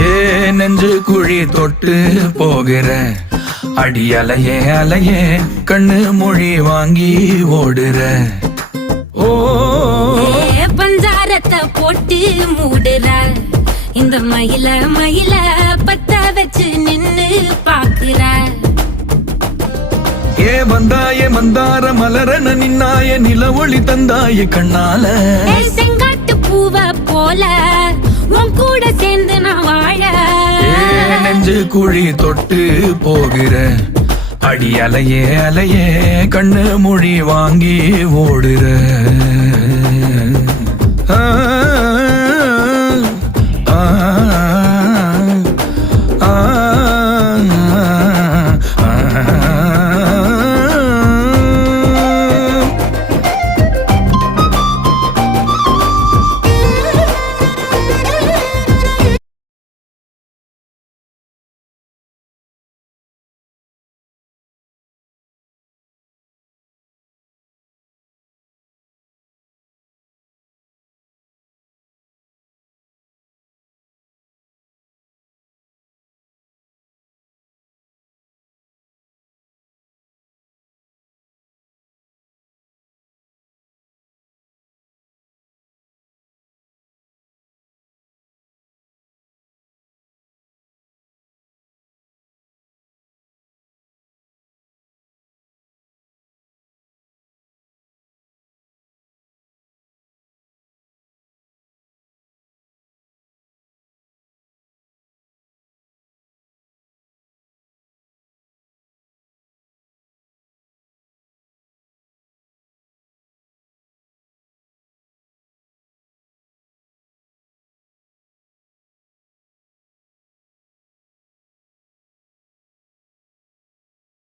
ஏ நெஞ்சு குழி தொட்டு போகிற அடி அலையே அலையே கண்ணு மொழி வாங்கி ஓடுற. ஓ பஞ்சாரத்தை போட்டு மூடுற இந்த மயில மயில பத்த வச்சு நின்னு பாக்குற. ஏ வந்தாய மந்தார மலரன நின்னாய நில ஒளி தந்தாய கண்ணால. செங்காட்டு பூவ போல உன் கூட சேர்ந்து நான் வாழ. நெஞ்சு குழி தொட்டு போகிற அடி அலையே அலையே கண்ணு மொழி வாங்கி ஓடுற. ஆ ஆ